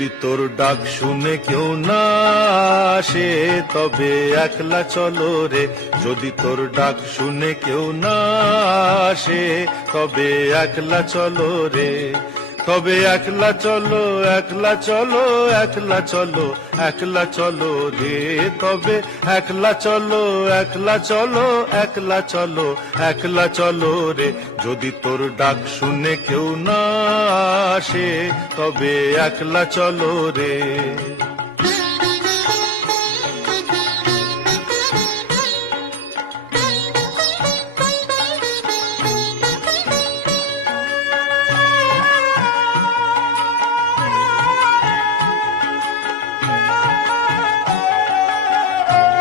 যদি তোর ডাক শুনে কেউ না আসে তবে একলা চলো রে। যদি তোর ডাক শুনে কেউ না আসে তবে একলা চলো রে। তবে একলা চলো, একলা চলো, একলা চলো, একলা চলো রে। তবে একলা চলো, একলা চলো, একলা চলো, একলা চলো রে। যদি তোর ডাক শুনে কেউ না আসে তবে একলা চলো রে।